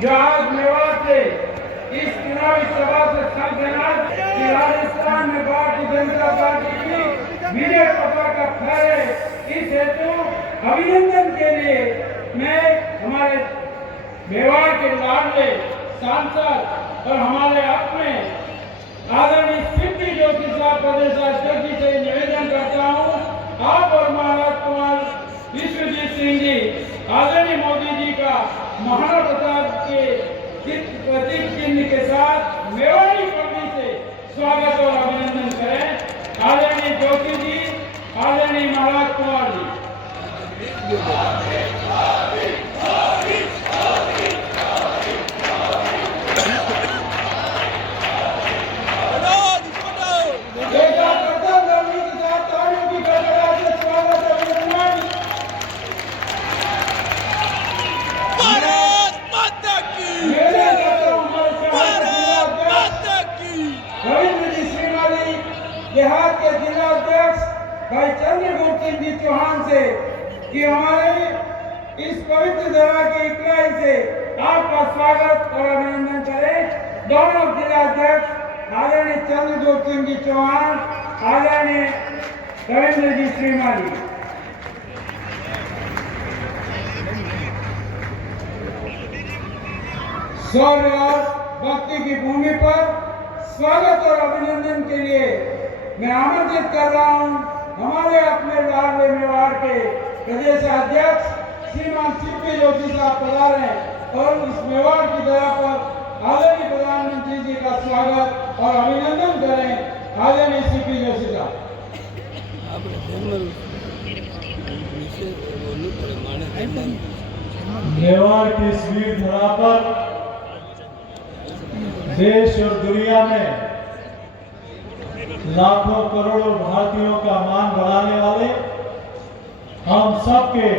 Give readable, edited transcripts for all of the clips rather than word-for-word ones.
जो आज मेवात से इस चुनावी सभा से संगठन कि राजस्थान में भारतीय जनता पार्टी की विजय पताका फहरे, इस हेतु अभिनंदन के लिए मैं हमारे मेवाड़ के लाडले सांसद और हमारे अपने आदरणीय सिद्धि ज्योति साहब प्रदेश अध्यक्ष जी से निवेदन करता हूँ, आप और महाराज कुमार विश्वजीत सिंह जी आदरणीय मोदी जी का महाराणा प्रताप के प्रतीक चिन्ह के साथ मेवाड़ी पगड़ी से स्वागत और अभिनंदन करें। आदरणीय ज्योति जी, आदरणीय महाराज कुमार जी। बिहार के जिला अध्यक्ष भाई चंद्रमोहन जी चौहान से कि हमारे इस पवित्र धरा की इकाई से आपका स्वागत और अभिनंदन करें। दोनों जिला अध्यक्ष आदरणीय चंद्रमोहन सिंह जी चौहान, आदरणीय रविंद्र जी श्रीमाली। शौर्य और भक्ति की भूमि पर स्वागत और अभिनंदन के लिए मैं आमंत्रित कर रहा हूं हमारे अपने लाडले मेवाड़ के प्रदेश अध्यक्ष श्रीमान सिद्धि ज्योति साहब पधारे और इस मेवाड़ की धरा पर आदरणीय प्रधानमंत्री जी का स्वागत और अभिनंदन करें। आदरणीय सिद्धि ज्योति साहब। मेवाड़ की इस वीर धरा पर देश और दुनिया में लाखों करोड़ों भारतीयों का मान बढ़ाने वाले हम सबके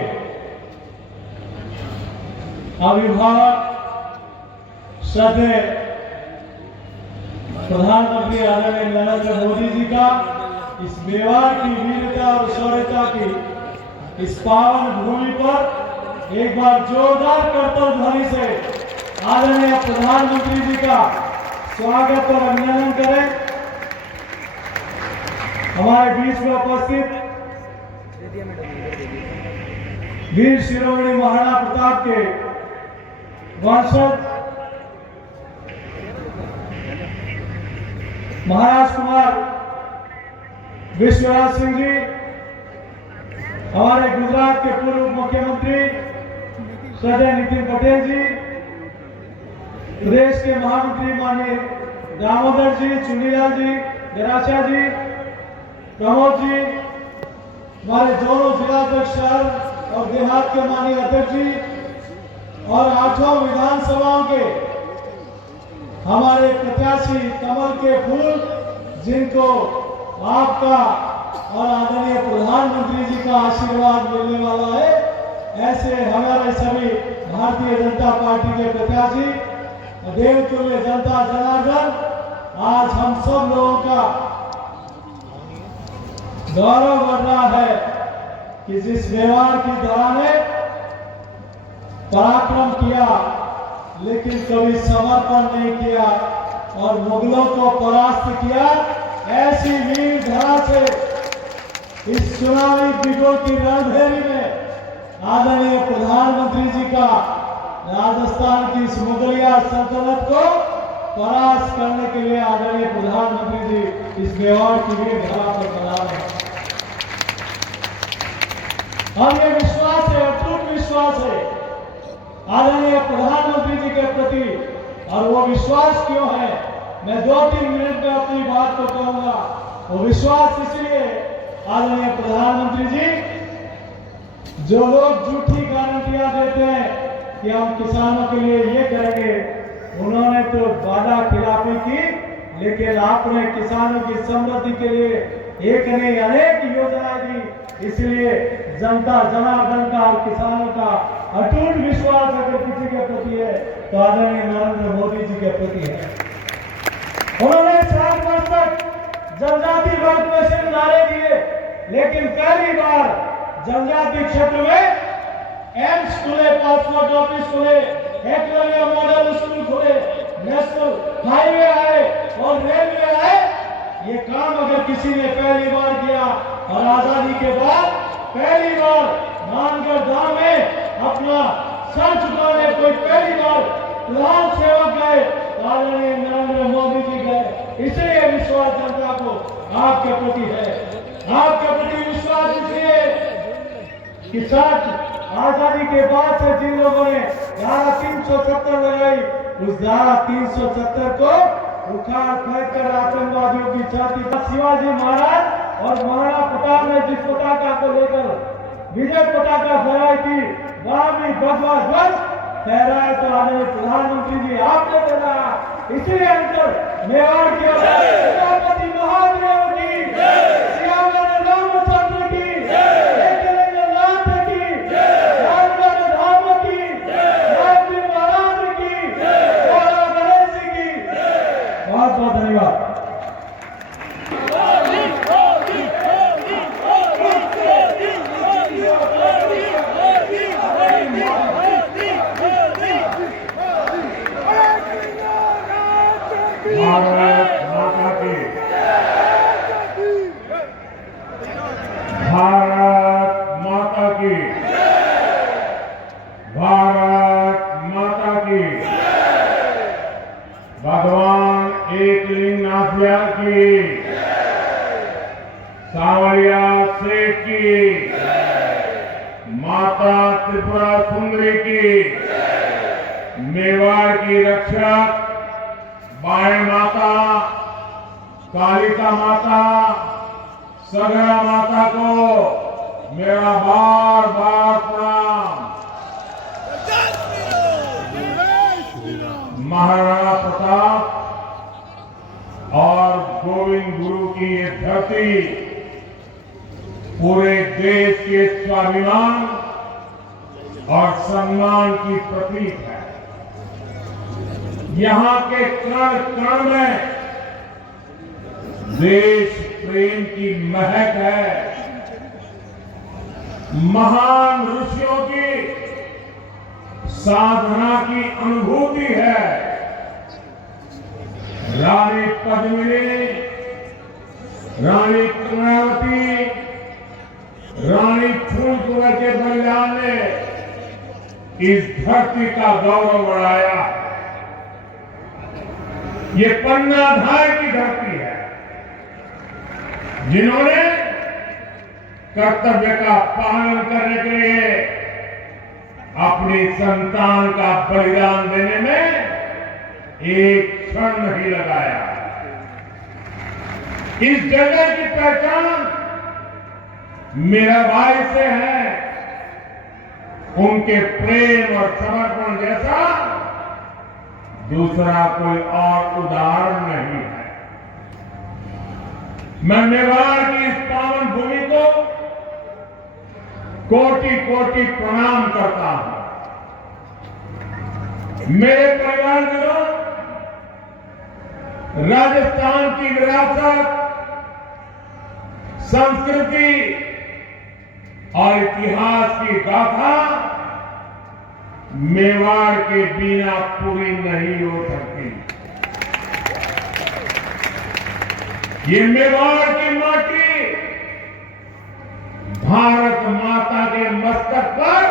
अभिभावक श्रद्धेय प्रधानमंत्री आदरणीय नरेंद्र मोदी जी का इस मेवाड़ की वीरता और शौर्यता की इस पावन भूमि पर एक बार जोरदार करतल ध्वनि से आदरणीय प्रधानमंत्री जी का स्वागत और अभिनंदन करें। हमारे बीच में उपस्थित वीर शिरोमणि महाराणा प्रताप के वंशज महाराज कुमार विश्वराज सिंह जी, हमारे गुजरात के पूर्व मुख्यमंत्री श्रद्धेय नितिन पटेल जी, प्रदेश के महामंत्री माननीय दामोदर जी, चुनीलाल जी, गरासिया जी, प्रमोद जी, हमारे दोनों जिलाध्यक्ष और देहात के माननीय अध्यक्ष जी और 8 विधानसभाओं के हमारे प्रत्याशी कमल के फूल, जिनको आपका और आदरणीय प्रधानमंत्री जी का आशीर्वाद मिलने वाला है, ऐसे हमारे सभी भारतीय जनता पार्टी के प्रत्याशी देवतुल्य जनता जनार्दन, आज हम सब लोगों का गौरव बढ़ रहा है कि जिस मेवाड़ की धरा ने पराक्रम किया लेकिन कभी समर्पण नहीं किया और मुगलों को परास्त किया, ऐसी वीर धरा से इस चुनावी दिगों की रणभेरी में आदरणीय प्रधानमंत्री जी का राजस्थान की इस मुगलिया सल्तनत को परास्त करने के लिए आदरणीय प्रधानमंत्री जी इस मेवाड़ की वीर धरा पर बना रहे हैं। और ये विश्वास है, अटूट विश्वास है आदरणीय प्रधानमंत्री जी के प्रति। और वो विश्वास क्यों है, मैं 2-3 मिनट में अपनी बात को कहूंगा। वो विश्वास इसलिए आदरणीय प्रधानमंत्री जी, जो लोग झूठी गारंटियां देते हैं कि हम किसानों के लिए ये करेंगे, उन्होंने तो वादा खिलाफी की, लेकिन आपने किसानों की समृद्धि के लिए एक नहीं अनेक योजनाएं दी। इसलिए जनता जनार्दन का और किसानों का अटूट विश्वास अगर किसी के प्रति है तो आदरणीय नरेंद्र मोदी जी के प्रति है। उन्होंने 7 वर्ष तक जनजाति वर्ग में से नारे दिए, लेकिन पहली बार जनजाति क्षेत्र में एम्स खुले, पासपोर्ट ऑफिस खुले, एकलव्य मॉडल स्कूल खुले, नेशनल हाईवे आए और रेलवे आए। ये काम अगर किसी ने पहली बार किया और आजादी के बाद पहली बार मानगढ़ धाम में अपना सर झुकाने कोई पहली बार प्रधान सेवक गए, आदरणीय नरेंद्र मोदी जी गए। इसलिए विश्वास जनता को आपके प्रति है, आपके प्रति विश्वास इसलिए कि साथ आजादी के बाद से जिन लोगों ने धारा 370 लगाई, उस धारा 370 को उखाड़ फेंक कर आतंकवादियों की छाती पर शिवाजी महाराज और महाराणा प्रताप ने जिस पताका को लेकर विजय पताका फहराई थी, बारहवीं भगवा ध्वज फहराए तो आदरणीय प्रधानमंत्री जी आपने फहराया। इसलिए अंतर मेवाड़ के राष्ट्रपति महादेव की, श्यामल रामचंद्र की, एकलव्य नाथ की, रामगढ़ धाम की, रामजी महाराज की, गौरा गणेश की बहुत बहुत धन्यवाद। भारत माता की, भारत माता की, भारत माता की, भगवान एकलिंगनाथ की, सांवलिया सेठ की, माता त्रिपुरा सुंदरी की, मेवाड़ की रक्षक बाई माता, कालिका माता, सगरा माता को मेरा बार बार प्रणाम। महाराणा प्रताप और गोविंद गुरु की ये धरती पूरे देश के स्वाभिमान और सम्मान की प्रतीक है। यहाँ के कण कण में देश प्रेम की महक है, महान ऋषियों की साधना की अनुभूति है। रानी पद्मिनी, रानी कर्णावती, रानी फूल कुंवर के बलिदान ने इस धरती का गौरव बढ़ाया। ये पन्नाधार की धरती है, जिन्होंने कर्तव्य का पालन करने के लिए अपनी संतान का बलिदान देने में एक क्षण नहीं लगाया। इस जगह की पहचान मेरा भाई से है। उनके प्रेम और समर्पण जैसा दूसरा कोई और उदाहरण नहीं है। मैं मेवाड़ की इस पावन भूमि को कोटि कोटि प्रणाम करता हूं। मेरे परिवारजनों, राजस्थान की विरासत, संस्कृति और इतिहास की गाथा मेवाड़ के बिना पूरी नहीं हो सकती। ये मेवाड़ की माटी भारत माता के मस्तक पर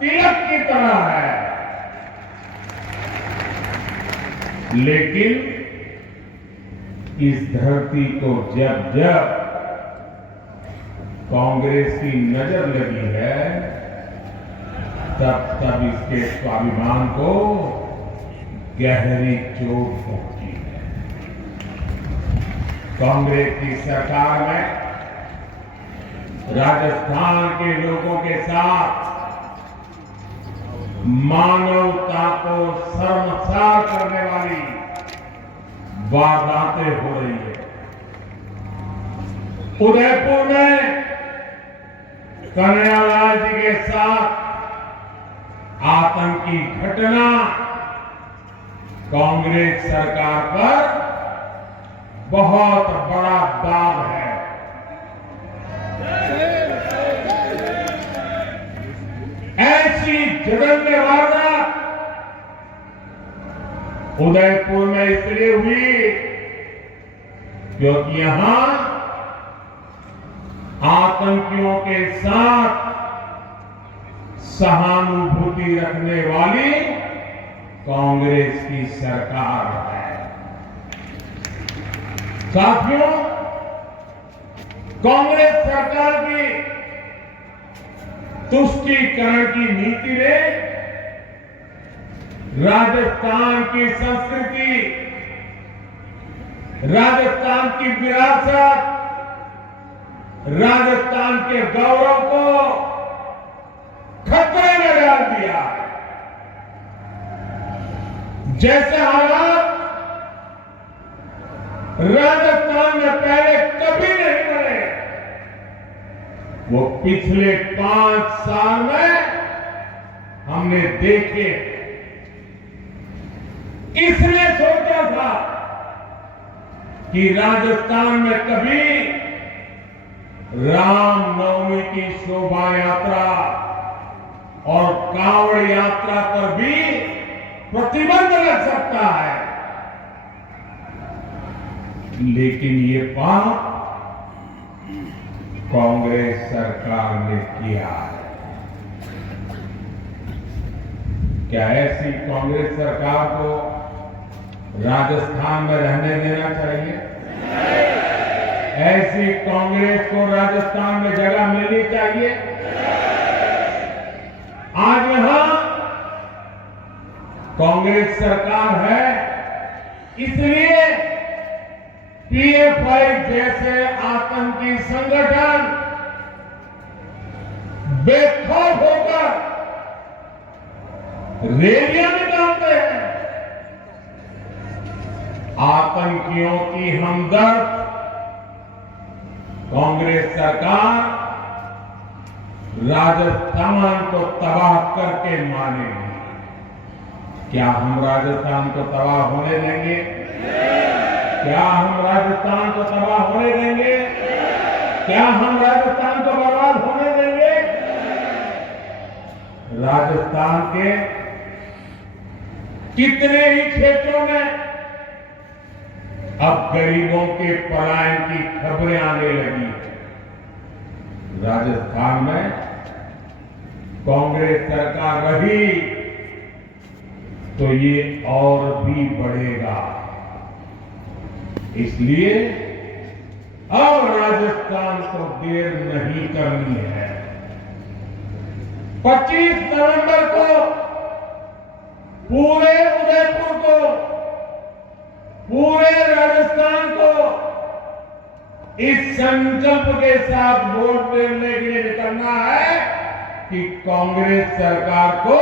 तिलक की तरह है। लेकिन इस धरती को जब जब कांग्रेस की नजर लगी है, तब तब इसके स्वाभिमान को गहरी चोट पहुंची है। कांग्रेस की सरकार में राजस्थान के लोगों के साथ मानवता को शर्मसार करने वाली वारदातें हो रही है। उदयपुर में कन्हैयालाल जी के साथ आतंकी घटना कांग्रेस सरकार पर बहुत बड़ा दाग है। ऐसी जघन्य वारदात उदयपुर में इसलिए हुई क्योंकि यहां आतंकियों के साथ सहानुभूति रखने वाली कांग्रेस की सरकार है। साथियों, कांग्रेस सरकार की तुष्टीकरण की नीति ने राजस्थान की संस्कृति, राजस्थान की विरासत, राजस्थान के गौरव को खतरे में डाल दिया है। जैसे हालात राजस्थान में पहले कभी नहीं बने, वो पिछले 5 साल में हमने देखे। इसने सोचा था कि राजस्थान में कभी रामनवमी की शोभा यात्रा और कांवड़ यात्रा पर भी प्रतिबंध लग सकता है, लेकिन ये पाप कांग्रेस सरकार ने किया है। क्या ऐसी कांग्रेस सरकार को राजस्थान में रहने देना चाहिए? ऐसी कांग्रेस को राजस्थान में जगह मिलनी चाहिए? आज यहां कांग्रेस सरकार है, इसलिए पीएफआई जैसे आतंकी संगठन बेखौफ होकर रैलियां निकालते हैं। आतंकियों की हमदर्द कांग्रेस सरकार राजस्थान को तबाह करके मानेगी। क्या हम राजस्थान को तबाह होने देंगे? क्या हम राजस्थान को तबाह होने देंगे? क्या हम राजस्थान को बर्बाद होने देंगे? राजस्थान के कितने ही क्षेत्रों में अब गरीबों के पलायन की खबरें आने लगी। राजस्थान में कांग्रेस सरकार रही तो ये और भी बढ़ेगा। इसलिए अब राजस्थान को देर नहीं करनी है। 25 नवंबर को पूरे उदयपुर को, पूरे राजस्थान को इस संकल्प के साथ वोट देने के लिए निकलना है कि कांग्रेस सरकार को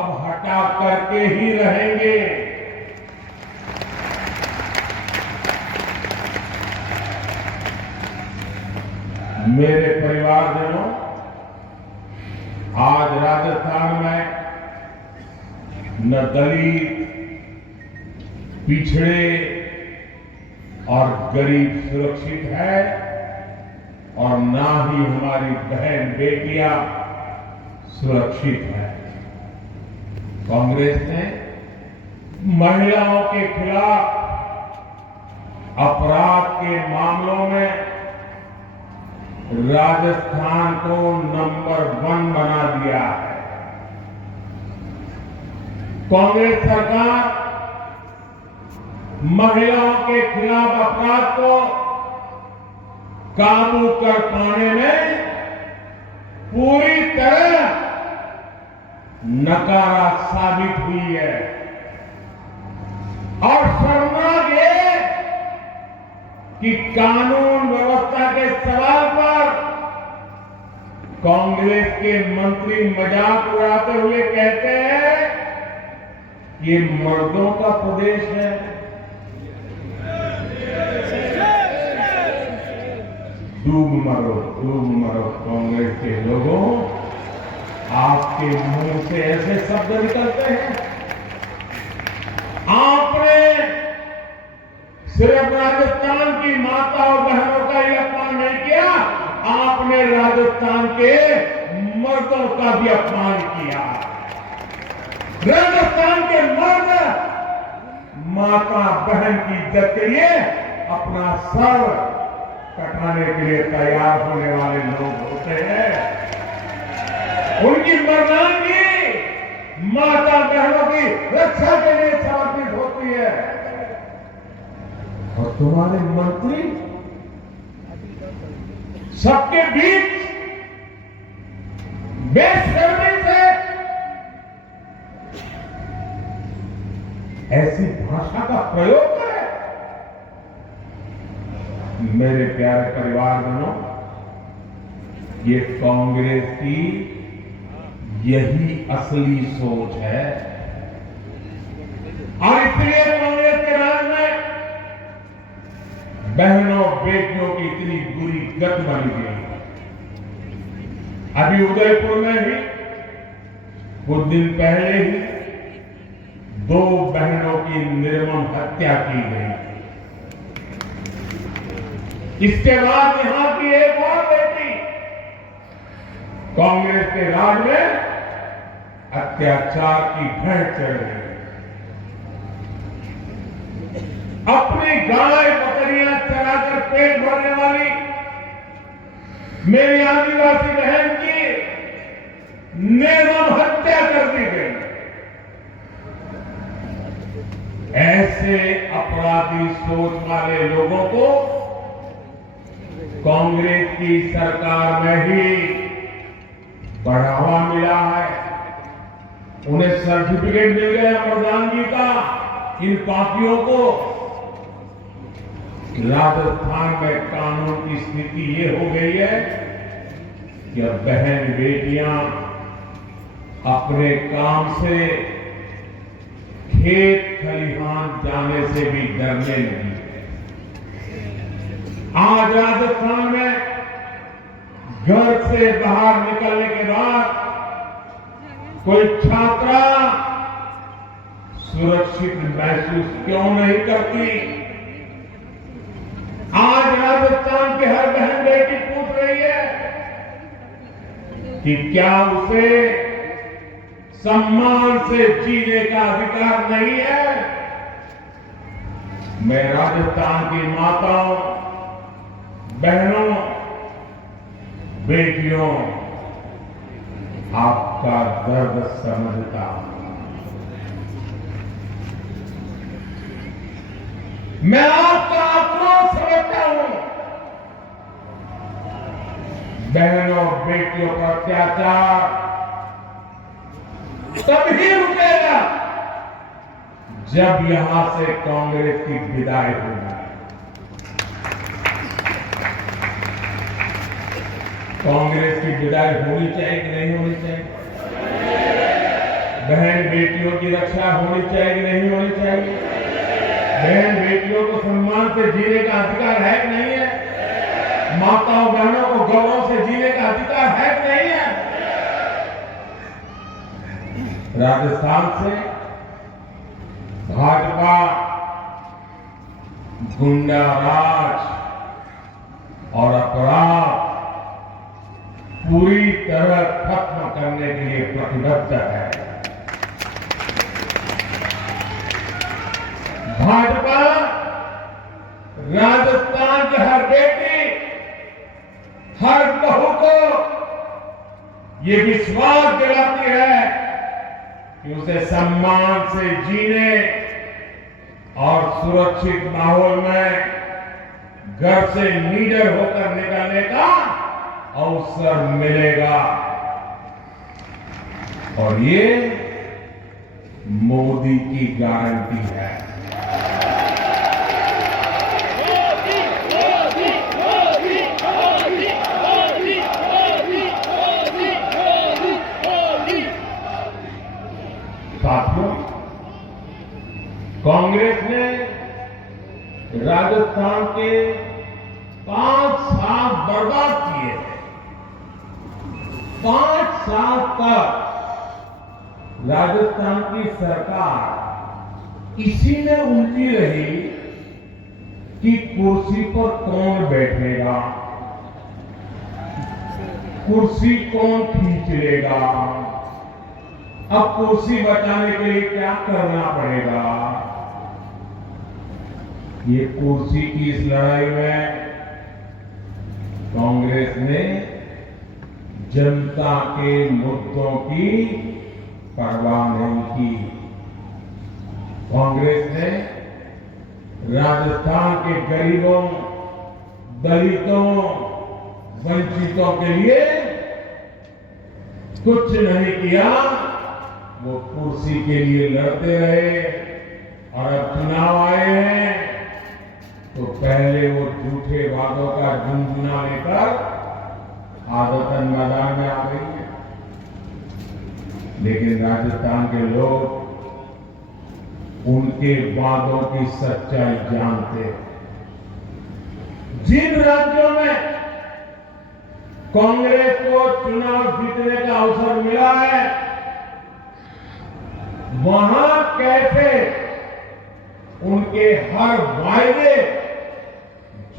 अब हटा करके ही रहेंगे। मेरे परिवारजनों, आज राजस्थान में न दलित, पिछड़े और गरीब सुरक्षित है और ना ही हमारी बहन बेटियां सुरक्षित है। कांग्रेस ने महिलाओं के खिलाफ अपराध के मामलों में राजस्थान को नंबर 1 बना दिया है। कांग्रेस सरकार महिलाओं के खिलाफ अपराध को काबू कर पाने में पूरी तरह नकारा साबित हुई है। और शर्मनाक ये कि कानून व्यवस्था के सवाल पर कांग्रेस के मंत्री मजाक उड़ाते हुए कहते हैं ये मर्दों का प्रदेश है। डूब मरो कांग्रेस के लोगों, आपके मुंह से ऐसे शब्द निकलते हैं। आपने सिर्फ राजस्थान की माता और बहनों का ही अपमान नहीं किया, आपने राजस्थान के मर्दों का भी अपमान किया। राजस्थान के मर्द माता बहन की इज्जत के लिए अपना सर कटाने के लिए तैयार होने वाले लोग होते हैं। उनकी मर्दानगी माता बहनों की रक्षा के लिए समर्पित होती है। और तुम्हारे मंत्री सबके बीच बेशर्मी से ऐसी भाषा का प्रयोग करें। मेरे प्यारे परिवारजनों, ये कांग्रेस की यही असली सोच है और इसलिए कांग्रेस के राज में बहनों बेटियों की इतनी बुरी गत बनी गई। अभी उदयपुर में भी कुछ दिन पहले ही 2 बहनों की निर्मम हत्या की गई। इसके बाद यहां की एक और बेटी कांग्रेस के राज में अत्याचार की भैंस चढ़ गई। अपनी गाय बकरियां चराकर पेट भरने वाली मेरी आदिवासी बहन की निर्मम हत्या कर दी गई। ऐसे अपराधी सोच वाले लोगों को कांग्रेस की सरकार में ही बढ़ावा मिला है। उन्हें सर्टिफिकेट मिल गया मर्दानगी का। इन पापियों को राजस्थान में कानून की स्थिति ये हो गई है कि अब बहन बेटियां अपने काम से खेत खलिहान जाने से भी डरने लगी। आज राजस्थान में घर से बाहर निकलने के बाद कोई छात्रा सुरक्षित महसूस क्यों नहीं करती? आज राजस्थान के हर बहन बेटी पूछ रही है कि क्या उसे सम्मान से जीने का अधिकार नहीं है? मैं राजस्थान की माताओं, बहनों, बेटियों, आपका दर्द समझता हूं। मैं आपका आक्रोश समझता हूं। बहनों बेटियों पर अत्याचार तभी रुकेगा जब यहां से कांग्रेस की विदाई होगी। कांग्रेस की विदाई होनी चाहिए कि नहीं होनी चाहिए? बहन बेटियों की रक्षा होनी चाहिए कि नहीं होनी चाहिए? बहन बेटियों को सम्मान से जीने का अधिकार है कि नहीं है? माताओं बहनों को गौरव से जीने का अधिकार है कि नहीं है? राजस्थान से भाजपा गुंडा राज और अपराध पूरी तरह खत्म करने के लिए प्रतिबद्ध है। भाजपा राजस्थान के हर बेटी, हर बहू को ये विश्वास दिलाती है कि उसे सम्मान से जीने और सुरक्षित माहौल में घर से निडर होकर निकलने का अवसर मिलेगा। और ये मोदी की गारंटी है। साथियों, कांग्रेस ने राजस्थान के 5 साल बर्बाद किए थे। 5 साल तक राजस्थान की सरकार इसी में उलझी रही कि कुर्सी पर कौन बैठेगा, कुर्सी कौन खींच लेगा, अब कुर्सी बचाने के लिए क्या करना पड़ेगा। ये कुर्सी की इस लड़ाई में कांग्रेस ने जनता के मुद्दों की परवाह नहीं की। कांग्रेस ने राजस्थान के गरीबों, दलितों, वंचितों के लिए कुछ नहीं किया। वो कुर्सी के लिए लड़ते रहे और अब चुनाव आए हैं तो पहले वो झूठे वादों का झुंझुना लेकर आदतन मैदान में आ गई है। लेकिन राजस्थान के लोग उनके वादों की सच्चाई जानते हैं। जिन राज्यों में कांग्रेस को चुनाव जीतने का अवसर मिला है, वहां कैसे उनके हर वायदे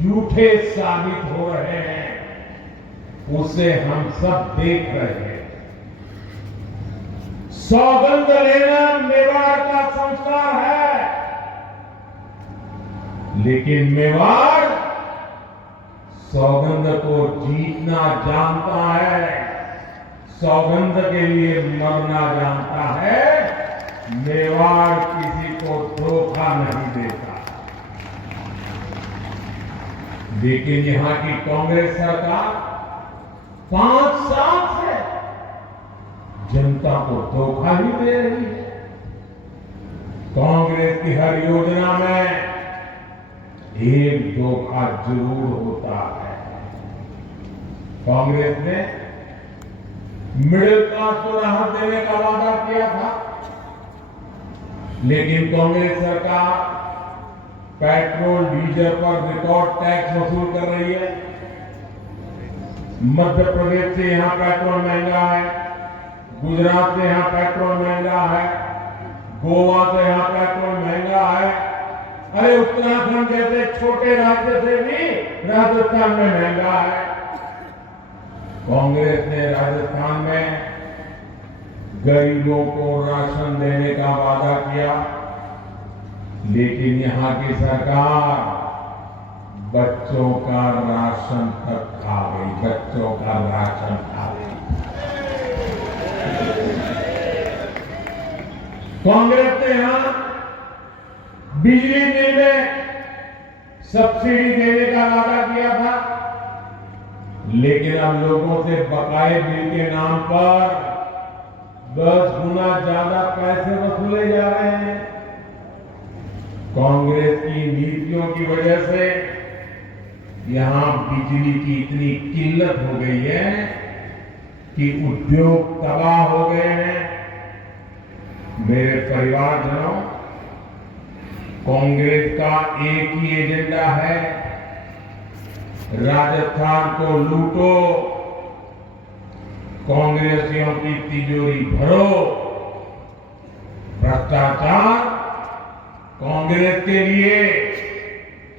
झूठे साबित हो रहे हैं, उसे हम सब देख रहे हैं। सौगंध लेना मेवाड़ का संस्कार है, लेकिन मेवाड़ सौगंध को जीतना जानता है, सौगंध के लिए मरना जानता है। मेवाड़ किसी को धोखा नहीं देता। लेकिन यहां की कांग्रेस सरकार 5 साल से जनता को धोखा ही दे रही है। कांग्रेस की हर योजना में एक धोखा जरूर होता है। कांग्रेस ने मिडिल क्लास को राहत देने का वादा किया था, लेकिन कांग्रेस सरकार पेट्रोल डीजल पर रिकॉर्ड टैक्स वसूल कर रही है। मध्य प्रदेश से यहां पेट्रोल महंगा है, गुजरात से यहां पेट्रोल महंगा है, गोवा से यहां पेट्रोल महंगा है। अरे उत्तराखंड जैसे छोटे राज्य से भी राजस्थान में महंगा है। कांग्रेस ने राजस्थान में गरीबों को राशन देने का वादा किया, लेकिन यहां की सरकार बच्चों का राशन तक खा गई, बच्चों का राशन खा गई। कांग्रेस ने यहां बिजली बिल में सब्सिडी देने का वादा किया था, लेकिन अब लोगों से बकाये बिल के नाम पर 10 गुना ज्यादा पैसे वसूले जा रहे हैं। कांग्रेस की नीतियों की वजह से यहां बिजली की इतनी किल्लत हो गई है कि उद्योग तबाह हो गए हैं। मेरे परिवारजनों, कांग्रेस का एक ही एजेंडा है, राजस्थान को लूटो, कांग्रेसियों की तिजोरी भरो। भ्रष्टाचार कांग्रेस के लिए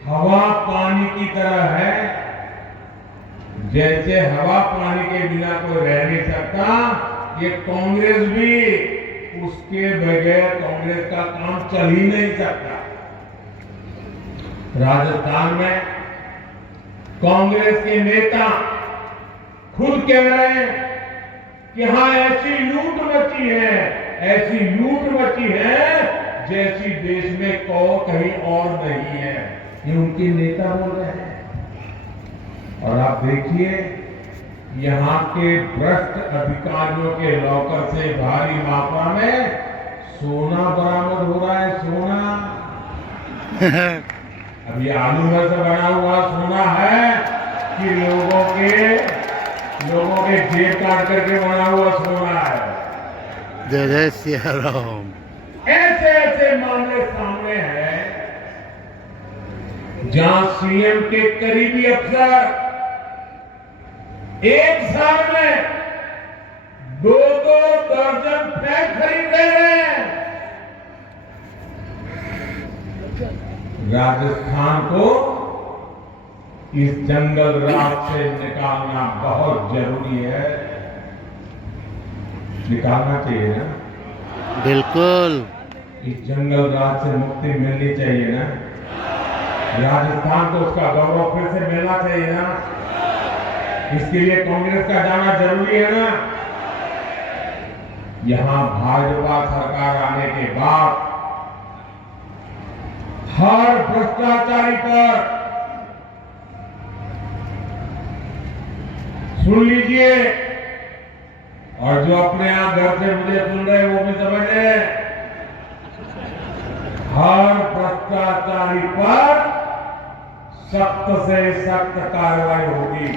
हवा पानी की तरह है। जैसे हवा पानी के बिना कोई रह नहीं सकता, ये कांग्रेस भी उसके बगैर कांग्रेस का काम चल ही नहीं सकता। राजस्थान में कांग्रेस के नेता खुद कह रहे हैं कि हाँ, ऐसी लूट मची है, ऐसी लूट मची है जैसी देश में कहीं और नहीं है। ये उनके नेता बोल रहे हैं। और आप देखिए, यहां के भ्रष्ट अधिकारियों के लॉकर से भारी मात्रा में सोना बरामद हो रहा है। सोना अब ये आलू में से बना हुआ सोना है कि लोगों के जेब काट करके बना हुआ सोना है। जय सिया राम। ऐसे ऐसे मामले सामने हैं जहां सीएम के करीबी अफसर एक साल में 2-2 दर्जन फ्लैट खरीद रहे हैं। राजस्थान को इस जंगल राज से निकालना बहुत जरूरी है। निकालना चाहिए ना? बिल्कुल। इस जंगल राज से मुक्ति मिलनी चाहिए ना? राजस्थान को उसका गौरव फिर से मिलना चाहिए ना। इसके लिए कांग्रेस का जाना जरूरी है ना। यहां भाजपा सरकार आने के बाद हर भ्रष्टाचारी पर सुन लीजिए, और जो अपने आप घर से मुझे सुन रहे हैं वो भी समझ रहे, हर भ्रष्टाचारी पर सख्त से सख्त कार्रवाई होगी।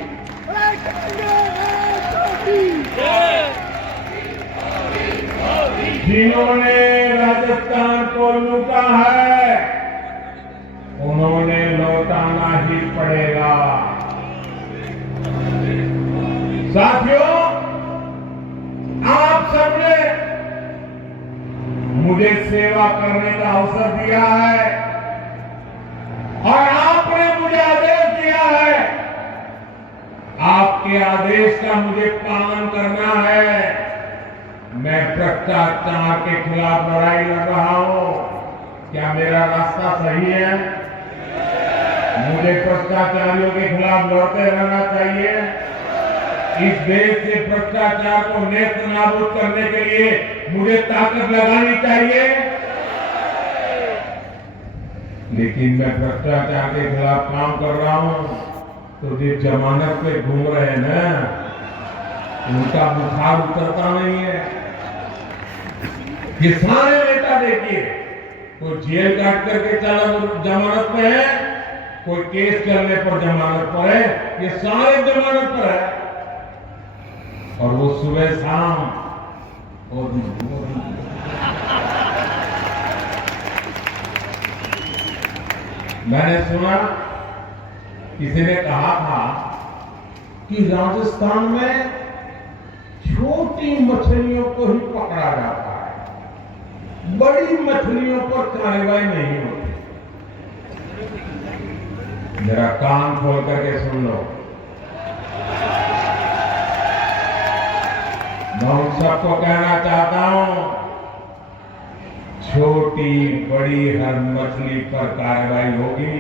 जिन्होंने राजस्थान को लूटा है उन्होंने लौटाना ही पड़ेगा। साथियों, आप सबने मुझे सेवा करने का अवसर दिया है और आपने मुझे आदेश दिया है। आपके आदेश का मुझे पालन करना है। मैं भ्रष्टाचार के खिलाफ लड़ाई लड़ रहा हूं। क्या मेरा रास्ता सही है? मुझे भ्रष्टाचारियों के खिलाफ लड़ते रहना चाहिए। इस देश से भ्रष्टाचार को नेस्त नाबूद करने के लिए मुझे ताकत लगानी चाहिए। लेकिन मैं भ्रष्टाचार के खिलाफ काम कर रहा हूं, तो जो जमानत पे घूम रहे हैं ना, उनका बुखार उतरता नहीं है। ये सारे नेता देखिए, कोई जेल काट करके चला जमानत पे है, कोई केस चलने पर जमानत पर है, ये सारे जमानत पर है। और वो सुबह शाम और मैंने सुना किसी ने कहा था कि राजस्थान में छोटी मछलियों को ही पकड़ा जाता है, बड़ी मछलियों पर कार्रवाई नहीं होती। मेरा कान खोल करके सुन लो। मैं उन सबको कहना चाहता हूं, छोटी बड़ी हर मछली पर कार्रवाई होगी।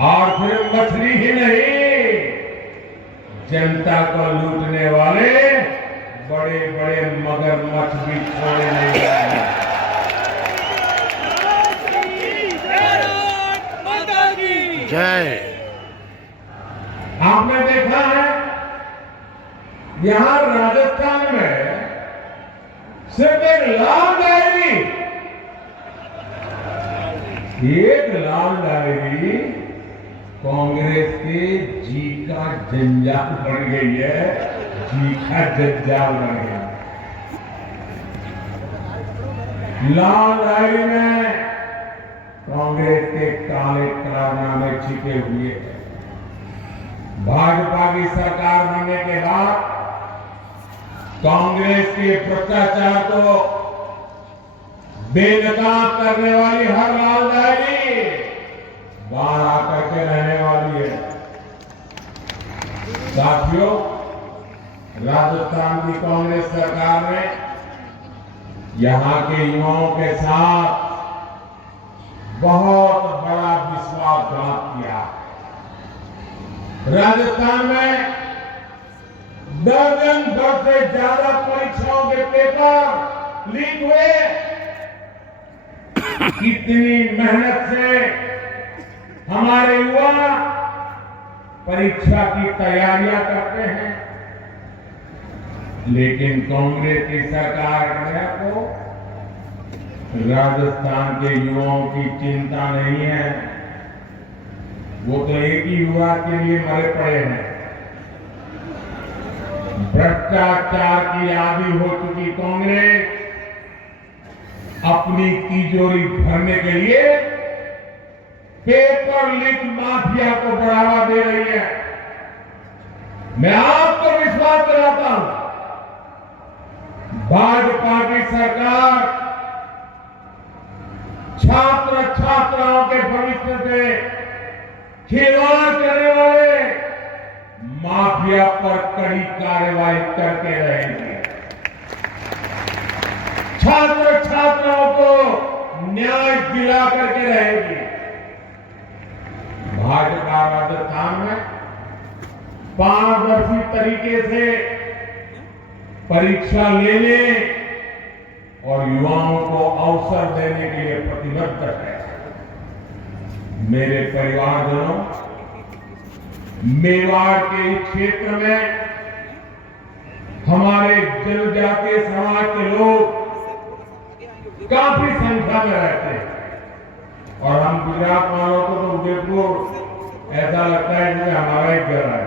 और फिर मछली ही नहीं, जनता को लूटने वाले बड़े बड़े मगरमच्छ भी छोड़े नहीं जाएंगे। जय। आपने देखा है यहां राजस्थान में सिर्फ एक लाल डायरी कांग्रेस के जी का जंजाल बन गई है। जी का जंजाल बन गया। लाल डायरी में कांग्रेस के काले कारनामे छिपे हुए हैं। भाजपा की सरकार बनने के बाद कांग्रेस के भ्रष्टाचार को बेनकाब करने वाली हर लाल डायरी बाहर आकर के रहने वाली है। साथियों, राजस्थान की कांग्रेस सरकार ने यहां के युवाओं के साथ बहुत बड़ा विश्वासघात किया। राजस्थान में दर्जन भर से ज्यादा परीक्षाओं के पेपर लीक हुए। कितनी मेहनत से हमारे युवा परीक्षा की तैयारियां करते हैं, लेकिन कांग्रेस की सरकार को राजस्थान के युवाओं की चिंता नहीं है। वो तो एक ही युवा के लिए मरे पड़े हैं। भ्रष्टाचार की आदी हो चुकी कांग्रेस अपनी तिजोरी भरने के लिए पेपर लीक माफिया को बढ़ावा दे रही है। मैं आपको विश्वास दिलाता हूं, भाजपा की सरकार छात्र छात्राओं के भविष्य से खिलवाड़ करने वाले माफिया पर कड़ी कार्रवाई करके रहेंगे। छात्र छात्राओं को न्याय दिला करके रहेगी। भाजपा राजस्थान में पारदर्शी तरीके से परीक्षा लेने और युवाओं को अवसर देने के लिए प्रतिबद्ध है। मेरे परिवारजनों, मेवाड़ के इस क्षेत्र में हमारे जनजातीय समाज के लोग काफी संख्या में रहते हैं और हम गुजरात वालों को तो उदयपुर ऐसा लगता है कि हमारा ही घर है।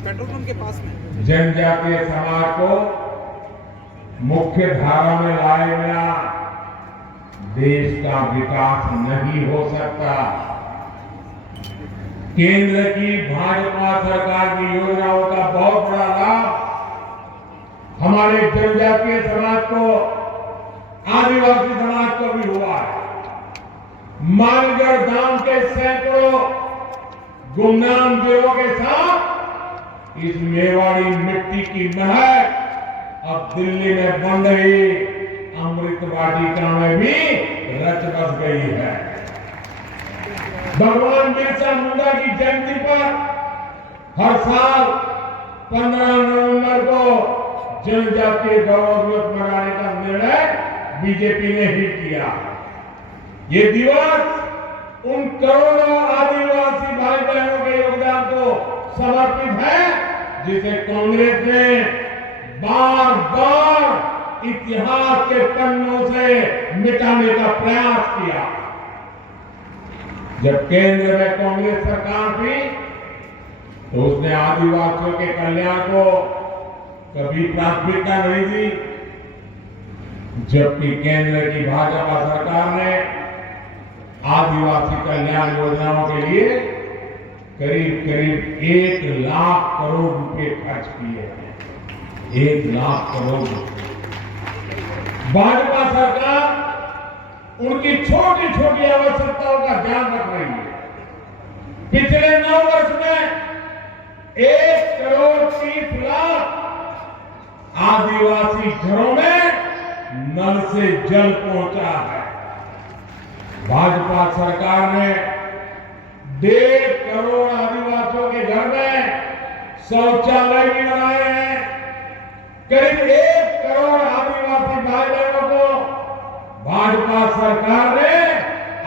पेट्रोल पंप के पास में जनजातीय समाज को मुख्य धारा में लाए बिना देश का विकास नहीं हो सकता। केंद्र की भाजपा सरकार की योजनाओं का बहुत बड़ा लाभ हमारे जनजातीय समाज को, आदिवासी समाज को भी हुआ है। मानगढ़ धाम के सैकड़ों गुमनाम देवों के साथ इस मेवाड़ी मिट्टी की महक अब दिल्ली में बन रही अमृत वाटिका में भी रच बस गई है। भगवान बिरसा मुंडा की जयंती पर हर साल 15 नवंबर को जनजातीय गौरव दिवस मनाने का निर्णय बीजेपी ने ही किया। ये दिवस उन करोड़ों आदिवासी भाई बहनों के योगदान को समर्पित है जिसे कांग्रेस ने बार बार इतिहास के पन्नों से मिटाने का प्रयास किया। जब केंद्र में कांग्रेस सरकार थी तो उसने आदिवासियों के कल्याण को कभी प्राथमिकता नहीं दी, जबकि केंद्र की भाजपा सरकार ने आदिवासी कल्याण योजनाओं के लिए करीब करीब 1 लाख करोड़ रुपए खर्च किए हैं। 1 लाख करोड़ रुपए। भाजपा सरकार उनकी छोटी छोटी आवश्यकताओं का ध्यान रख रही है। पिछले 9 वर्ष में 1 करोड़ 30 लाख आदिवासी घरों में नल से जल पहुंचा है। भाजपा सरकार ने 1.5 करोड़ आदिवासियों के घर में शौचालय भी बनाए हैं। करीब 1 करोड़ आदिवासी भाई बहनों को भाजपा सरकार ने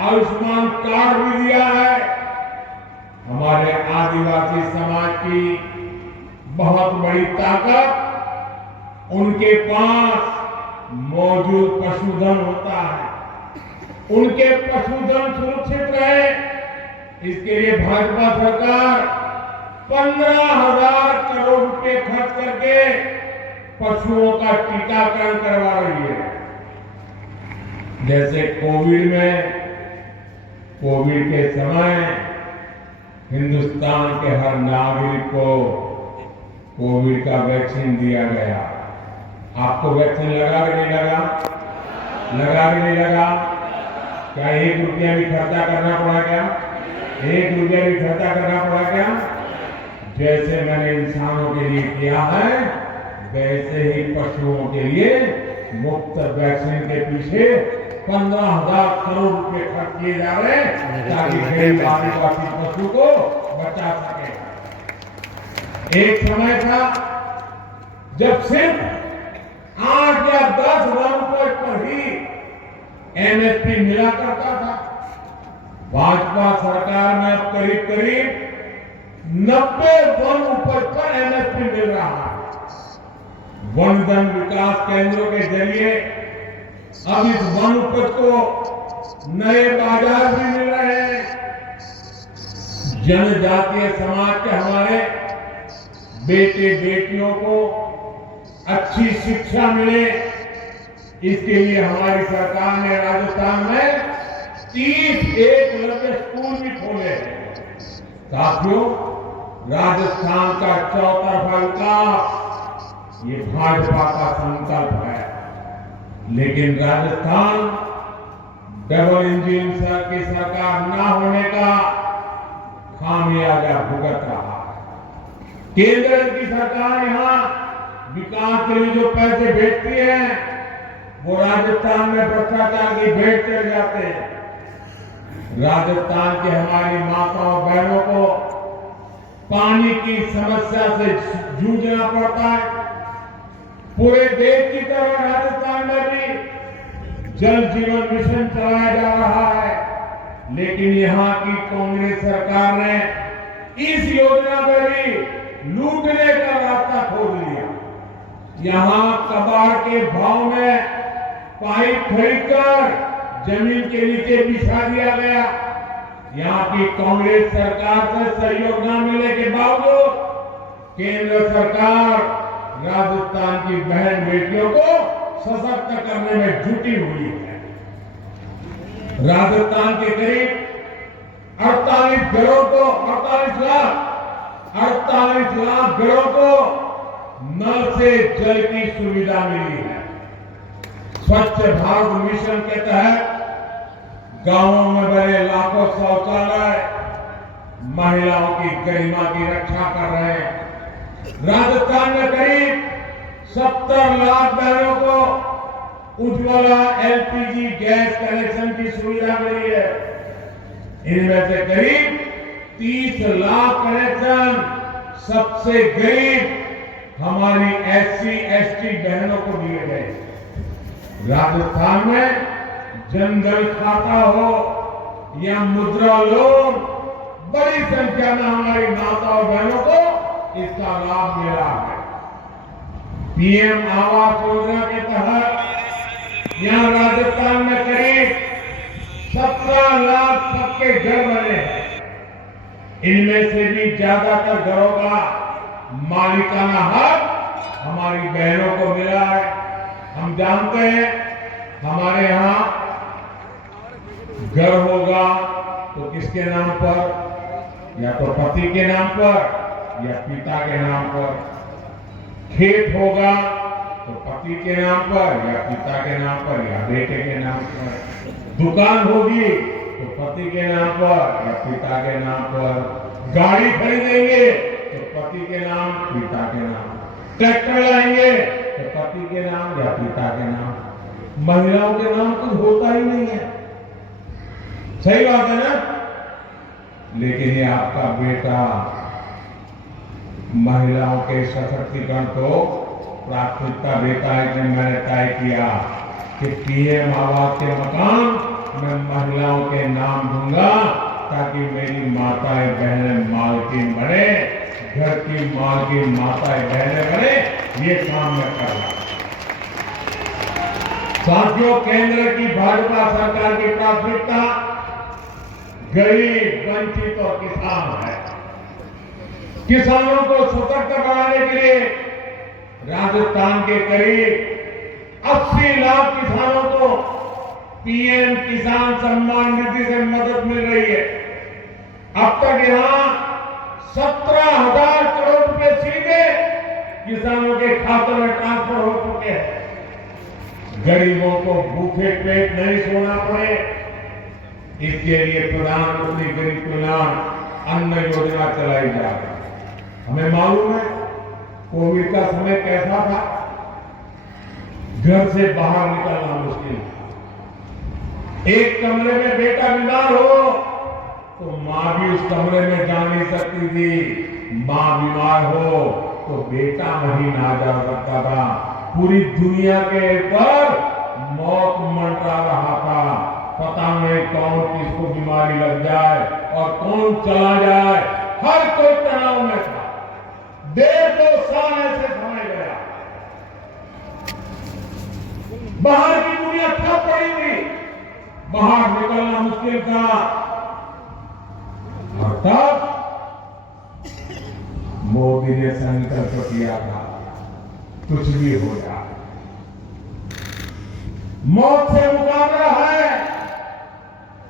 आयुष्मान कार्ड भी दिया है। हमारे आदिवासी समाज की बहुत बड़ी ताकत उनके पास मौजूद पशुधन होता है। उनके पशुधन सुरक्षित रहे, इसके लिए भाजपा सरकार 15,000 करोड़ रुपए खर्च करके पशुओं का टीकाकरण करवा रही है। जैसे कोविड के समय हिंदुस्तान के हर नागरिक को कोविड का वैक्सीन दिया गया। आपको वैक्सीन लगा कि नहीं लगा? लगा कि नहीं लगा? क्या 1 रुपया भी खर्चा करना पड़ा क्या? 1 रुपया भी खर्चा करना पड़ा क्या? जैसे मैंने इंसानों के लिए किया है वैसे ही पशुओं के लिए मुफ्त वैक्सीन के पीछे 15,000 करोड़ रुपए खर्च किए जा रहे हैं ताकि गरीब आदिवासी पशु को बचा सके। एक समय था जब सिर्फ 8 या 10 रुपए पर ही एमएसपी मिला करता था। भाजपा सरकार में अब करीब करीब 90 वन उपज पर एमएसपी मिल रहा है। वन धन विकास केंद्रों के जरिए अब इस वन उपज को नए बाजार भी मिल रहे हैं। जनजातीय समाज के हमारे बेटे बेटियों को अच्छी शिक्षा मिले, इसके लिए हमारी सरकार ने राजस्थान में 30 एकलव्य स्कूल भी खोले हैं। साथियों, राजस्थान का चौतरफा विकास ये भाजपा का संकल्प है, लेकिन राजस्थान डबल इंजन की सरकार न होने का खामियाजा भुगत रहा है। केंद्र की सरकार यहां विकास के लिए जो पैसे भेजती है वो राजस्थान में भ्रष्टाचार की भेंट चढ़ जाते हैं। राजस्थान की हमारी माताओं बहनों को पानी की समस्या से जूझना पड़ता है। पूरे देश की तरह राजस्थान में भी जल जीवन मिशन चलाया जा रहा है, लेकिन यहाँ की कांग्रेस सरकार ने इस योजना में भी लूटने का रास्ता खोल लिया। यहाँ कबाड़ के भाव में पाइप खरीदकर जमीन के नीचे बिछा दिया गया। यहाँ की कांग्रेस सरकार से सहयोग न मिलने के बावजूद केंद्र सरकार राजस्थान की बहन बेटियों को सशक्त करने में जुटी हुई है। राजस्थान के करीब 48 घरों को 48 लाख घरों को नल से जल की सुविधा मिली है। स्वच्छ भारत मिशन के तहत गांवों में बने लाखों शौचालय महिलाओं की गरिमा की रक्षा कर रहे हैं। राजस्थान में करीब 70 लाख बहनों को उज्ज्वला एलपीजी गैस कनेक्शन की सुविधा मिली है। इनमें से करीब 30 लाख कनेक्शन सबसे गरीब हमारी एससी एसटी बहनों को दिए गए। राजस्थान में जनधन खाता हो या मुद्रा लोन, बड़ी संख्या में हमारी माताओं बहनों को इसका लाभ मिला है। पीएम आवास योजना के तहत यहाँ राजस्थान में करीब 17 लाख पक्के घर बने हैं। इनमें से भी ज्यादातर घरों का मालिकाना हक हमारी बहनों को मिला है। हम जानते हैं हमारे यहाँ घर होगा तो किसके नाम पर, या तो पति के नाम पर या पिता के नाम पर। खेत होगा तो पति के नाम पर या पिता के नाम पर या बेटे के नाम पर। दुकान होगी तो पति के नाम पर या पिता के नाम पर। गाड़ी खरीदेंगे तो पति के नाम पिता के नाम। ट्रैक्टर लाएंगे तो पति के नाम या पिता के नाम। महिलाओं के नाम कुछ होता ही नहीं है। सही बात है ना? लेकिन ये आपका बेटा महिलाओं के सशक्तिकरण को प्राथमिकता देता है कि मैंने तय किया कि पीएम आवास के मकान मैं महिलाओं के नाम दूंगा ताकि मेरी माताएं बहनें मालकिन बने, घर की मालकिन माताएं बहनें बने। ये काम मैं कर रहा हूं। साथियों, केंद्र की भाजपा सरकार की प्राथमिकता गरीब, वंचित और किसान है। किसानों को सशक्त बनाने के लिए राजस्थान के करीब 80 लाख किसानों को पीएम किसान सम्मान निधि से मदद मिल रही है। अब तक यहां 17,000 करोड़ रुपए सीधे किसानों के खातों में ट्रांसफर हो चुके हैं। गरीबों को भूखे पेट नहीं सोना पड़े, इसके लिए प्रधानमंत्री गरीब कल्याण अन्न योजना चलाई जा रही है। हमें मालूम है कोविड का समय कैसा था, घर से बाहर निकलना मुश्किल था। एक कमरे में बेटा बीमार हो तो मां भी उस कमरे में जा नहीं सकती थी। मां बीमार हो तो बेटा वहीं ना जा सकता था। पूरी दुनिया के ऊपर मौत मंडरा रहा था। पता नहीं कौन किसको बीमारी लग जाए और कौन चला जाए। हर कोई तनाव में था। 1.5-2 साल ऐसे समय गया। बाहर की दुनिया ठप पड़ी थी, बाहर निकलना मुश्किल था। और तब मोदी ने संकल्प किया था कुछ भी हो जाए, मौत से मुकाबला है,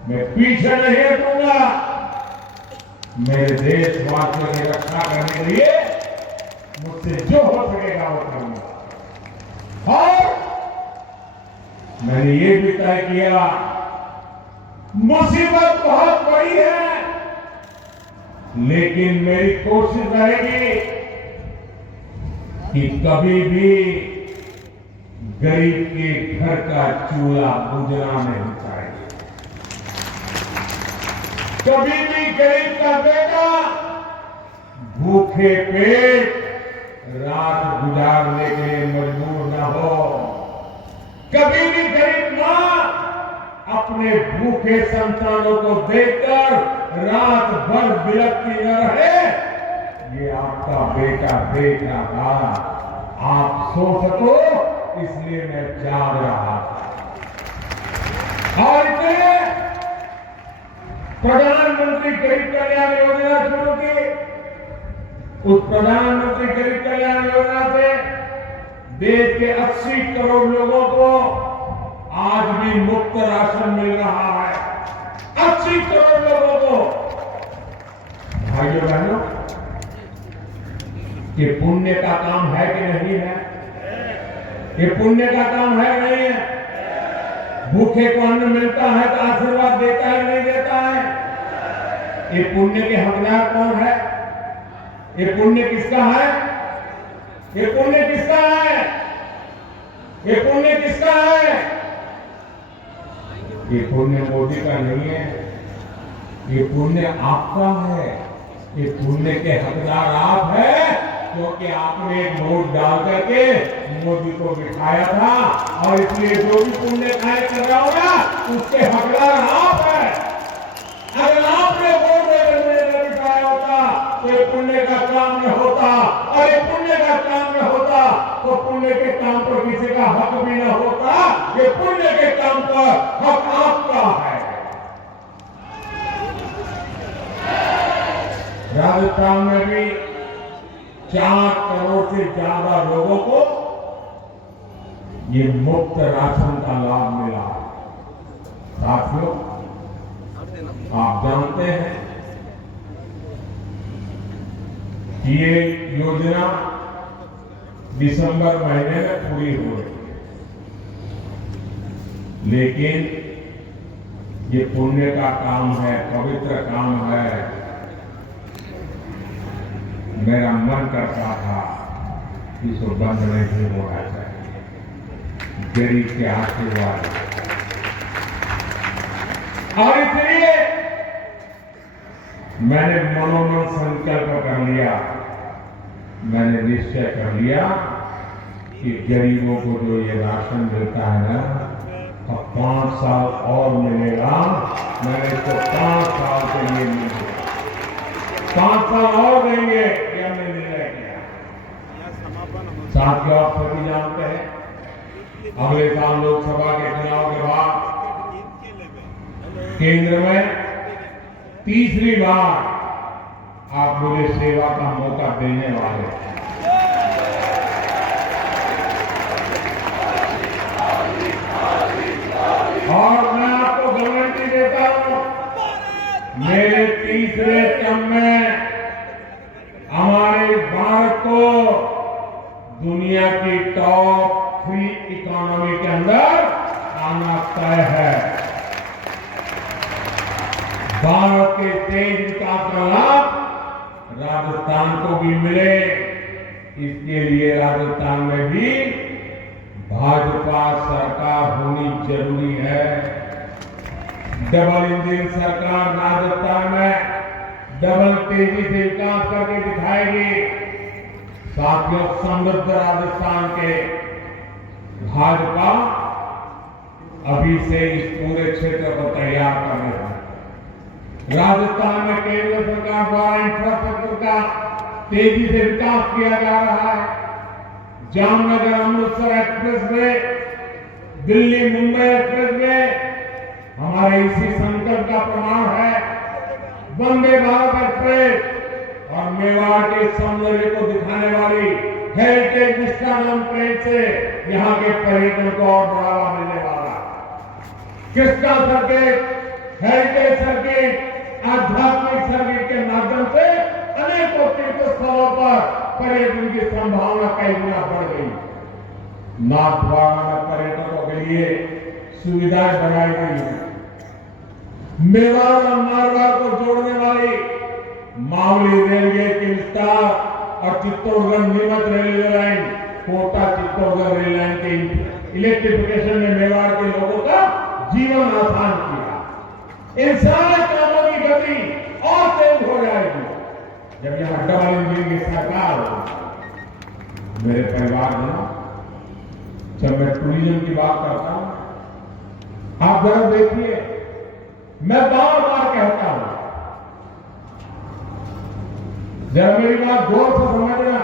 मैं पीछे नहीं हटूंगा। मेरे देशवासियों की रक्षा करने के लिए मुझसे जो हो सकेगा वो करूंगा। और मैंने ये भी तय किया, मुसीबत बहुत बड़ी है, लेकिन मेरी कोशिश रहेगी कि कभी भी गरीब के घर का चूल्हा बुझना नहीं चाहिए। कभी भी गरीब का बेटा भूखे पेट रात गुजारने के लिए मजबूर न हो। कभी भी गरीब मां अपने भूखे संतानों को देखकर रात भर बिलखती न रहे। ये आपका बेटा देख रहा था, आप सो सको इसलिए मैं जाग रहा था। और इसलिए प्रधानमंत्री गरीब कल्याण योजना शुरू की। उस प्रधानमंत्री गरीब कल्याण योजना से देश के 80 करोड़ लोगों को आज भी मुफ्त राशन मिल रहा है। 80 करोड़ लोगों को। भाइयों बहनों, ये पुण्य का काम है कि नहीं है? ये पुण्य का काम है नहीं है? भूखे को अन्न मिलता है तो आशीर्वाद देता है नहीं देता है? ये पुण्य के हकदार कौन है? ये पुण्य किसका है? ये पुण्य किसका है? ये पुण्य किसका है? ये पुण्य मोदी का नहीं है, ये पुण्य आपका है। ये पुण्य के हकदार आप हैं, क्योंकि आपने एक वोट डाल करके मोदी को बिठाया था, और इसलिए जो भी पुण्य कार्य कर रहा होगा उसके हकदार आप हैं। अगर आपने वोट देकर मुझे बिठाया होता तो ये पुण्य का काम न होता, और ये पुण्य का काम न होता तो पुण्य के काम पर किसी का हक भी न होता। ये पुण्य के काम पर हक आपका है। राजस्थान में भी 4 करोड़ से ज्यादा लोगों को ये मुफ्त राशन का लाभ मिला। साथियों, आप जानते हैं कि ये योजना दिसंबर महीने में पूरी हो रही है, लेकिन ये पुण्य का काम है, पवित्र काम है। मेरा मन करता था इसको बंद नहीं होना चाहिए। गरीब के आशीर्वाद, और इसलिए मैंने मनोमन संकल्प कर लिया, मैंने निश्चय कर लिया कि गरीबों को जो ये राशन मिलता है ना, अब 5 साल और मिलेगा। मैंने इसको 5 साल के लिए मिल गया, 5 साल और देंगे, ये हमने निर्णय किया। साथियों, आप सभी जानते हैं अगले साल लोकसभा के चुनाव के बाद केंद्र में तीसरी बार आप मुझे सेवा का मौका देने वाले हैं। और मैं आपको गारंटी देता हूं, मेरे तीसरे टर्म में हमारे भारत को दुनिया की टॉप 3 इकोनॉमी के अंदर आना तय है। भारत के तेज विकास का लाभ राजस्थान को भी मिले, इसके लिए राजस्थान में भी भाजपा सरकार होनी जरूरी है। डबल इंजन सरकार राजस्थान में डबल तेजी से विकास करके दिखाएगी। साथियों, समृद्ध राजस्थान के भाजपा अभी से इस पूरे क्षेत्र को तैयार कर रही है। राजस्थान में केंद्र सरकार द्वारा इंफ्रास्ट्रक्चर का तेजी से विकास किया जा रहा है। Jamnagar Amritsar express way, Delhi Mumbai express way हमारे इसी संकल्प का प्रमाण है। वंदे भारत एक्सप्रेस और मेवाड़ के सौंदर्य को दिखाने वाली हेरिटेज विस्टाडोम ट्रेन से यहाँ के पर्यटन को और बढ़ावा मिलने वाला। कृष्णा सर्किट, हेरिटेज सर्किट, आध्यात्मिक सर्किट के माध्यम से अनेकों तीर्थ स्थलों पर पर्यटन की संभावना कई गुना बढ़ गई। नाथद्वारा में पर्यटकों के लिए सुविधाएं बनाई गई है। मेवाड़ और मारवाड़ को जोड़ने वाली मावली रेलवे के विस्तार और Chittorgarh Neemuch railway line, Kota Chittorgarh rail line के इलेक्ट्रिफिकेशन में मेवाड़ के लोगों का जीवन आसान किया। इन सारे कामों की गति और तेज हो जाएगी जब यहां डबल इंजन की सरकार होगी। मेरे परिवार में जब मैं टूरिज्म की बात करता हूं, आप जरा देखिए, मैं बार बार कहता हूं, जरा मेरी बात गौर से समझना,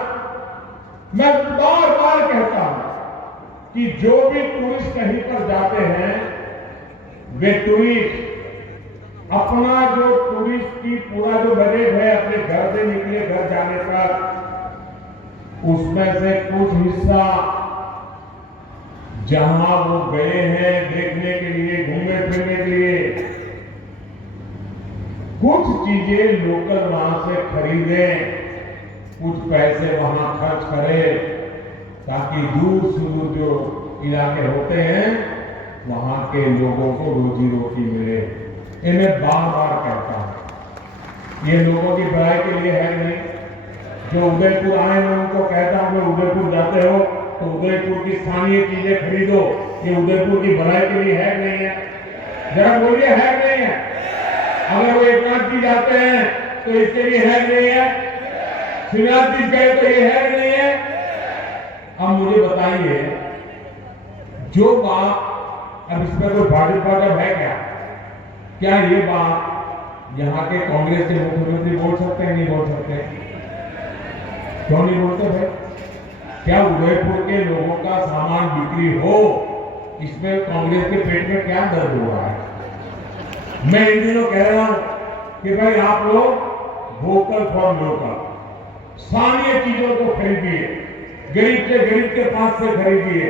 मैं बार बार कहता हूं कि जो भी टूरिस्ट कहीं पर जाते हैं, वे टूरिस्ट अपना जो टूरिस्ट की पूरा जो बजट है अपने घर से निकले घर जाने तक, उसमें से कुछ हिस्सा जहां वो गए हैं देखने के लिए, घूमने फिरने के लिए, कुछ चीजें लोकल वहां से खरीदें, कुछ पैसे वहां खर्च करें, ताकि दूर सुदूर जो इलाके होते हैं वहां के लोगों को रोजी रोटी मिले। इन्हें बार बार कहता हूं, ये लोगों की भलाई के लिए है नहीं। जो उदयपुर आए मैं उनको कहता हूं, उदयपुर जाते हो तो उदयपुर की स्थानीय चीजें खरीदो। ये उदयपुर की भलाई के लिए है नहीं है? जरा बोलिए, है नहीं है? अगर वो एकनाथ जी जाते हैं तो इसके लिए है नहीं है? श्रीनाथ जी गए तो ये है नहीं है? अब मुझे बताइए, जो बात अब इसमें कोई भाजपा का है क्या ये बात यहाँ के कांग्रेस के मुख्यमंत्री बोल सकते हैं? नहीं बोल सकते? क्यों नहीं बोलते भाई? क्या उदयपुर के लोगों का सामान बिक्री हो, इसमें कांग्रेस के पेट में क्या दर्द हो रहा है? मैं इन दिनों कह रहा हूं कि भाई आप लोग वोकल फॉर लोकल, स्थानीय चीजों को खरीदिए, गरीब के पास से खरीदिए।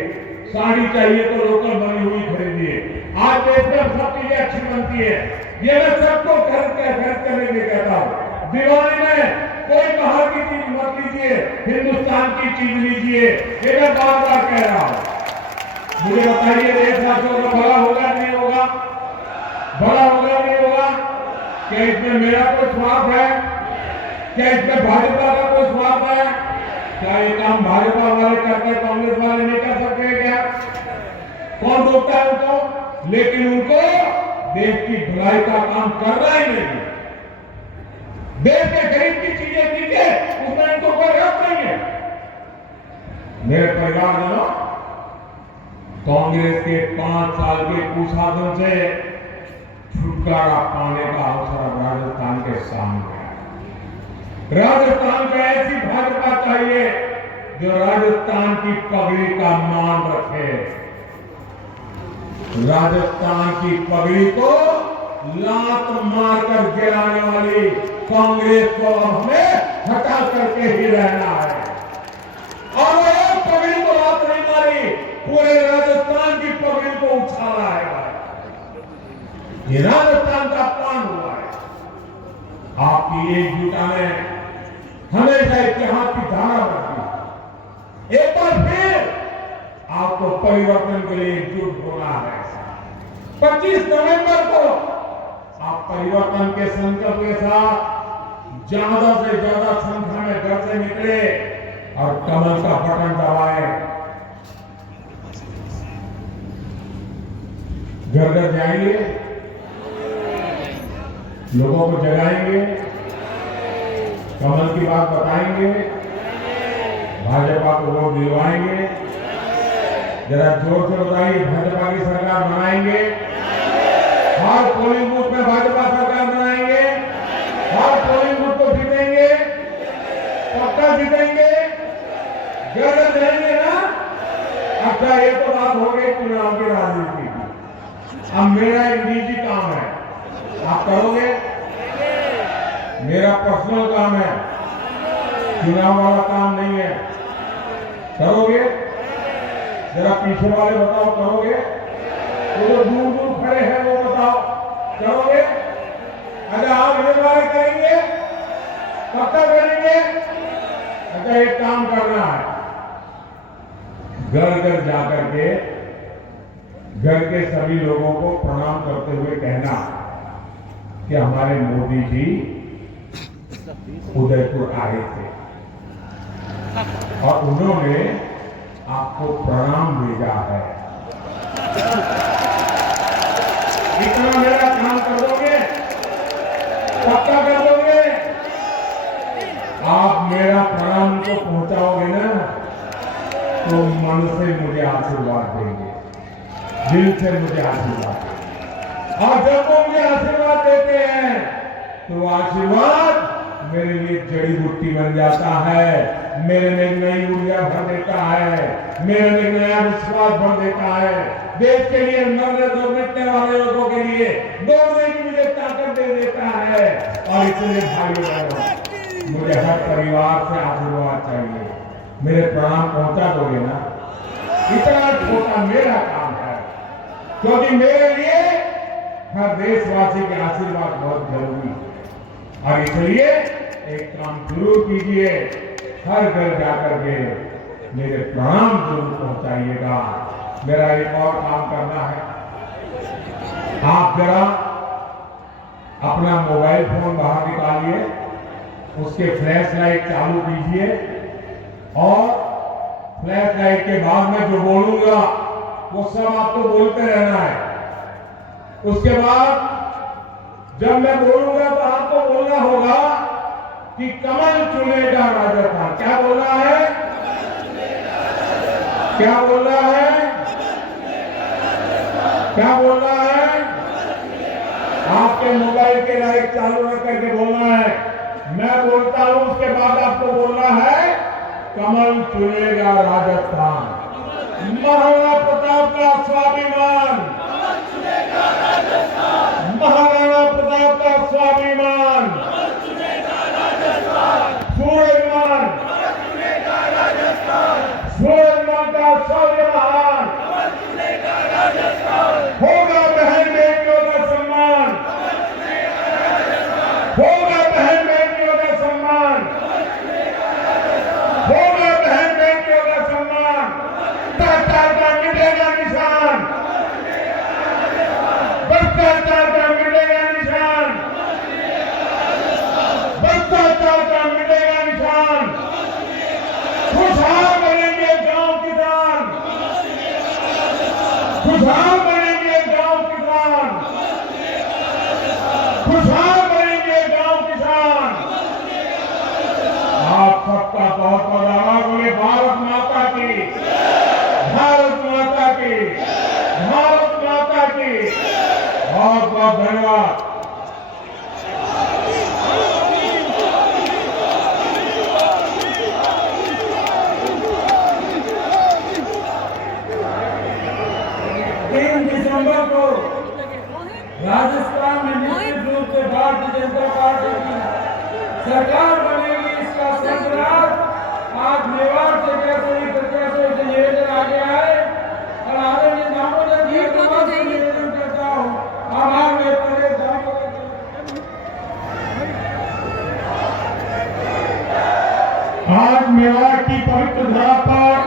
साड़ी चाहिए तो लोकल बनी हुई खरीदिए। आज देश में सब चीजें अच्छी बनती है, ये मैं सबको खरीद करने के कहता हूं। दिवाली में कोई बाहर की चीज मत लीजिए, हिंदुस्तान की चीज लीजिए, ये मैं बार बार कह रहा हूं। मुझे बताइए, देशवासियों का भला होगा नहीं होगा? भला होगा नहीं होगा? क्या इसमें मेरा कोई स्वार्थ है? क्या इसमें भाजपा का कोई स्वार्थ है? क्या ये काम भाजपा वाले करते, कांग्रेस वाले नहीं कर सकते क्या? कौन रोकता है उनको? लेकिन उनको देश की भलाई का काम करना ही नहीं। देश के गरीब की चीजें दीजिए, उसमें इनको कोई हक नहीं है। मेरे परिवारजनों, कांग्रेस के 5 साल के कुशासन से छुटकारा पाने का अवसर अब राजस्थान के सामने है। राजस्थान को ऐसी भाजपा चाहिए जो राजस्थान की पगड़ी का मान रखे। राजस्थान की पगड़ी को लात मारकर गिराने वाली कांग्रेस को हमें हटा करके ही रहना है। और एक पगड़ी को लात नहीं मारी, पूरे राजस्थान की पगड़ी को उछाला है। ये राजस्थान का अपमान हुआ है। आपकी एकजुटता ने हमेशा इतिहास की धारा रखी। एक बार फिर आपको परिवर्तन के लिए एकजुट होना है। 25 नवंबर को आप परिवर्तन के संकल्प के साथ ज्यादा से ज्यादा संख्या में घर से निकले और कमल का बटन दबाए। घर घर जाएंगे, लोगों को जगाएंगे, कमल की बात बताएंगे, भाजपा को वोट दिलवाएंगे। जरा जोर से बताइए, भाजपा की सरकार बनाएंगे। हर पोलिंग बूथ में भाजपा सरकार बनाएंगे। हर पोलिंग बूथ को जीतेंगे, पक्का जीतेंगे। घर जाएंगे ना? अच्छा, ये तो बात हो गई चुनाव की राजनीति की। अब मेरा एक निजी काम है, आप करोगे? मेरा पर्सनल काम है, चुनाव वाला काम नहीं है। करोगे? जरा पीछे वाले बताओ, करोगे? वो जो दूर दूर खड़े हैं वो बताओ, करोगे? अच्छा, आप इधर वाले करेंगे? पक्का करेंगे? अच्छा, एक काम करना है, घर घर जाकर के घर के सभी लोगों को प्रणाम करते हुए कहना कि हमारे मोदी जी उदयपुर आए थे और उन्होंने आपको प्रणाम भेजा है। इतना मेरा काम कर दोगे, पक्का कर दोगे? आप मेरा प्रणाम तो पहुंचाओगे ना, तो मन से मुझे आशीर्वाद देंगे, दिल से मुझे आशीर्वाद देंगे। और जब वो मुझे आशीर्वाद देते हैं तो आशीर्वाद मेरे लिए जड़ी बूटी बन जाता है, मेरे में नई ऊर्जा भर देता है, मेरे में नया विश्वास भर देता है, देश के लिए मरने दौड़ने वाले लोगों के लिए दौड़ने की मुझे ताकत दे देता है। और इसलिए भाइयों बहनों, मुझे हर परिवार से आशीर्वाद चाहिए, मेरे प्रणाम पहुंचा दोगे ना? इतना छोटा मेरा काम है, क्योंकि मेरे लिए हर देशवासी के आशीर्वाद बहुत जरूरी है। और इसलिए एक काम जरूर कीजिए, हर घर जाकर के मेरे प्रणाम जरूर पहुंचाइएगा। मेरा एक और काम करना है, आप जरा अपना मोबाइल फोन बाहर निकालिए, उसके फ्लैश लाइट चालू कीजिए और फ्लैश लाइट के बाद में जो बोलूंगा वो सब आपको बोलते रहना है। उसके बाद जब मैं बोलूंगा तो आपको बोलना होगा कि कमल चुनेगा राजस्थान। क्या बोलना है? क्या बोलना है? क्या बोलना है? आपके मोबाइल के लाइट चालू रख करके बोलना है। मैं बोलता हूं, उसके बाद आपको बोलना है कमल चुनेगा राजस्थान। महाराणा प्रताप का स्वाभिमान, महाराणा प्रताप का स्वाभिमान, सूरजमान, सूरजमान का शौर्य महान होगा, बहन बेटियों का सम्मान होगा, बहन बेटियों का सम्मान होगा, बहन बेटियों का सम्मान। भ्रष्टाचार का मिटेगा निशान, भ्रष्टाचार का मिटेगा निशान, भ्रष्टाचार का मिटेगा निशान। खुशहाल बनेंगे गांव किसान, खुशहाल बनेंगे गांव किसान, खुशहाल बनेंगे गांव किसान। आप सबका बहुत बहुत आभार। बोले भारत माता की, भारत माता की, भारत माता की। बहुत बहुत धन्यवाद। दिसंबर को राजस्थान में निश्चित रूप से भारतीय जनता पार्टी की सरकार बनेगी, इसका संकल्प आज मेवाड़ से कैसे प्रत्याशियों से निवेदन आ गया है। और आदरणीय दामोदर जी से निवेदन करता हूँ, आभार में पहले दामोदर। आज मेवाड़ की पवित्र धरा पर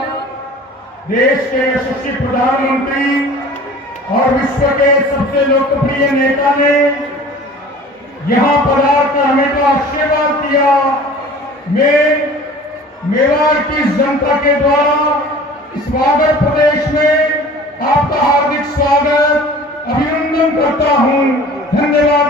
देश के यशस्वी प्रधानमंत्री और विश्व के सबसे लोकप्रिय नेता ने यहां पधार कर हमें तो आशीर्वाद दिया। मैं मेवाड़ की जनता के द्वारा इस वागड़ प्रदेश में आपका हार्दिक स्वागत, अभिनंदन करता हूं। धन्यवाद।